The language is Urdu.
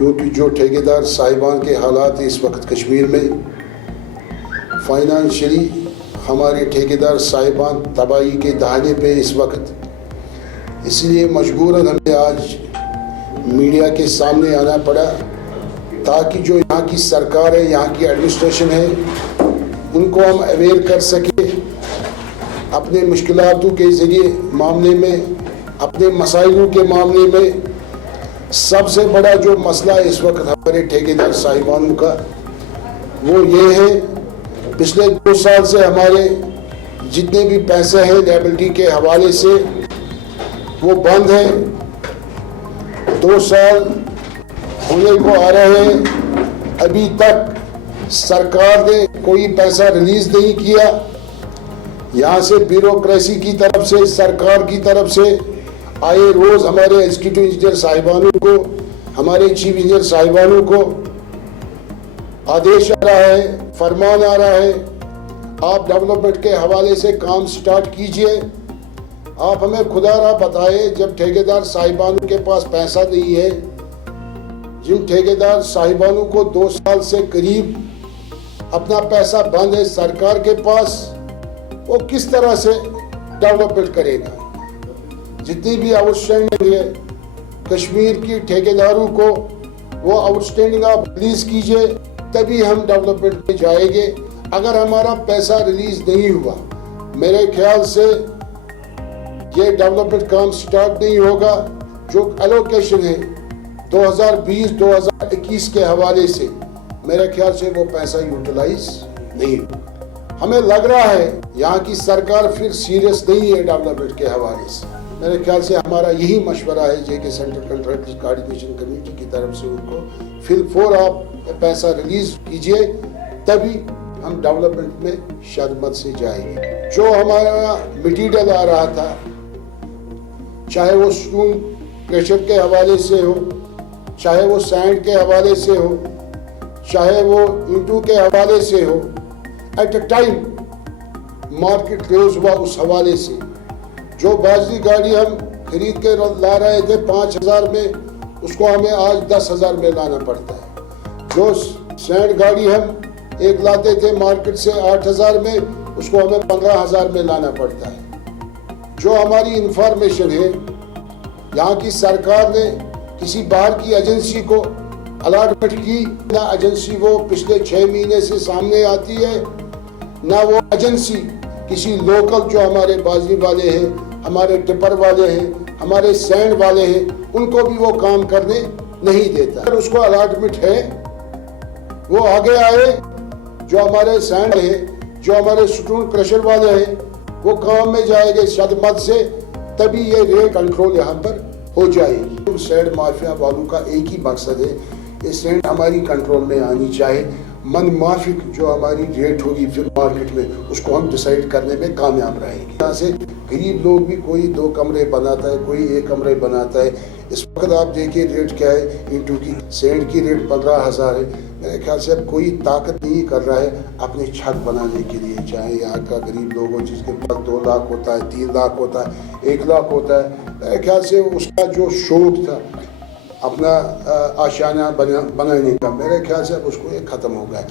کیونکہ جو ٹھیکیدار صاحبان کے حالات اس وقت کشمیر میں فائنانشلی ہمارے ٹھیکیدار صاحبان تباہی کے دہانے پہ اس وقت، اس لیے مجبوراً ہمیں آج میڈیا کے سامنے آنا پڑا تاکہ جو یہاں کی سرکار ہے، یہاں کی ایڈمنسٹریشن ہے، ان کو ہم اویئر کر سکیں اپنے مشکلاتوں کے ذریعے معاملے میں، اپنے مسائلوں کے معاملے میں۔ سب سے بڑا جو مسئلہ اس وقت ہمارے ٹھیکیدار صاحبانوں کا وہ یہ ہے، پچھلے 2 سال سے ہمارے جتنے بھی پیسے ہیں لائبلٹی کے حوالے سے وہ بند ہیں۔ 2 سال ہونے کو آ رہے ہیں، ابھی تک سرکار نے کوئی پیسہ ریلیز نہیں کیا۔ یہاں سے بیوروکریسی کی طرف سے، سرکار کی طرف سے آئے روز ہمارے ایگزیکٹو انجینئر صاحبانوں کو، ہمارے چیف انجینئر صاحبانوں کو آدیش آ رہا ہے، فرمان آ رہا ہے، آپ ڈیولپمنٹ کے حوالے سے کام سٹارٹ کیجئے۔ آپ ہمیں خدا را بتائے، جب ٹھیکیدار صاحبانوں کے پاس پیسہ نہیں ہے، جن ٹھیکیدار صاحبانوں کو 2 سال سے قریب اپنا پیسہ بند ہے سرکار کے پاس، وہ کس طرح سے ڈیولپمنٹ کرے گا؟ جتنی بھی آؤٹ اسٹینڈنگ ہے کشمیر کی ٹھیکیداروں کو، وہ آؤٹ اسٹینڈنگ آپ ریلیز کیجئے، تبھی ہم ڈیولپمنٹ میں جائیں گے۔ اگر ہمارا پیسہ ریلیز نہیں ہوا، میرے خیال سے یہ ڈیولپمنٹ کام سٹارٹ نہیں ہوگا۔ جو ایلوکیشن ہے 2020-2021 کے حوالے سے، میرے خیال سے وہ پیسہ یوٹیلائز نہیں ہوگا۔ ہمیں لگ رہا ہے یہاں کی سرکار پھر سیریس نہیں ہے ڈیولپمنٹ کے حوالے سے۔ میرے خیال سے ہمارا یہی مشورہ ہے جے کے سینٹرل کنٹریکٹر کوآرڈینیشن کمیٹی کی طرف سے، ان کو فی الفور آپ پیسہ ریلیز کیجئے، تبھی ہم ڈیولپمنٹ میں شدت سے جائیں گے۔ جو ہمارا مٹیریل آ رہا تھا، چاہے وہ سٹون پریشر کے حوالے سے ہو، چاہے وہ سینڈ کے حوالے سے ہو، چاہے وہ اینٹو کے حوالے سے ہو، at a time market rise ہوا اس حوالے سے۔ جو بازی گاڑی ہم خرید کے لا رہے تھے 5,000 میں، اس کو ہمیں آج 10,000 میں لانا پڑتا ہے۔ جو سینڈ گاڑی ہم ایک لاتے تھے مارکیٹ سے 8,000 میں، اس کو ہمیں 15,000 میں لانا پڑتا ہے۔ جو ہماری انفارمیشن ہے، یہاں کی سرکار نے کسی باہر کی ایجنسی کو الاٹمنٹ کی، نہ ایجنسی وہ پچھلے 6 مہینے سے سامنے آتی ہے، نہ وہ ایجنسی کسی لوکل جو ہمارے بازی والے ہیں، ہمارے ٹپر والے ہیں، ہمارے سینڈ والے ہیں، ان کو بھی وہ کام کرنے نہیں دیتا۔ اگر اس کو الاٹمنٹ ہے، وہ آگے آئے، جو ہمارے سینڈ ہیں، جو ہمارے سٹون کریشر والے ہیں، وہ کام میں جائے گے شدت سے، تبھی یہ ریٹ کنٹرول یہاں پر ہو جائے گی۔ سینڈ مافیا والوں کا ایک ہی مقصد ہے، یہ سینڈ ہماری کنٹرول میں آنی چاہیے۔ من مافک جو ہماری ریٹ ہوگی پھر مارکیٹ میں، اس کو ہم ڈیسائیڈ کرنے میں کامیاب رہیں گے۔ یہاں سے غریب لوگ بھی کوئی 2 کمرے بناتا ہے، کوئی 1 کمرے بناتا ہے۔ اس وقت آپ دیکھیے ریٹ کیا ہے، اینٹو کی سینڈ کی ریٹ 15,000 ہے۔ میرے خیال سے اب کوئی طاقت نہیں کر رہا ہے اپنے چھت بنانے کے لیے، چاہے یہاں کا غریب لوگ ہو جس کے پاس 2 لاکھ ہوتا ہے، 3 لاکھ ہوتا ہے، 1 لاکھ ہوتا ہے۔ میرے خیال سے اس کا جو شوق تھا اپنا آشیانہ بنانے کا، میرے خیال سے اب اس کو یہ ختم ہو گیا ہے۔